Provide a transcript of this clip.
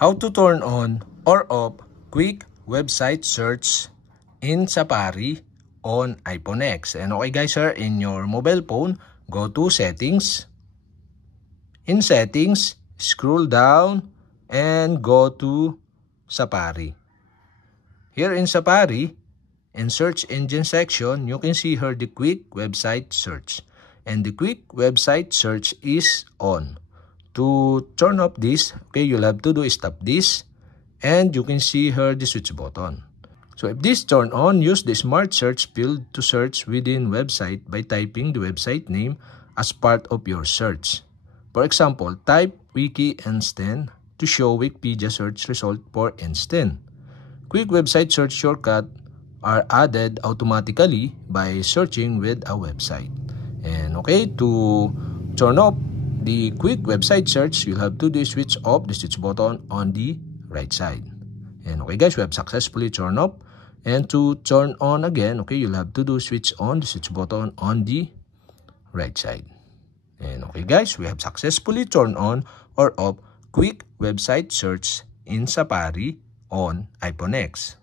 How to turn on or off quick website search in Safari on iPhone X. And okay guys, sir, in your mobile phone, go to settings. In settings, scroll down and go to Safari. Here in Safari, in search engine section, you can see here the quick website search. And the quick website search is on. To turn off this, okay, you'll have to do is tap this, and you can see here the switch button. So if this turn on, use the smart search field to search within website by typing the website name as part of your search. For example, type Wiki Einstein to show Wikipedia search result for Einstein. Quick website search shortcuts are added automatically by searching with a website. And okay, to turn off the quick website search, you'll have to do switch off the switch button on the right side. And okay guys, we have successfully turned off. And to turn on again, okay, you'll have to do switch on the switch button on the right side. And okay guys, we have successfully turned on or off quick website search in Safari on iPhone X.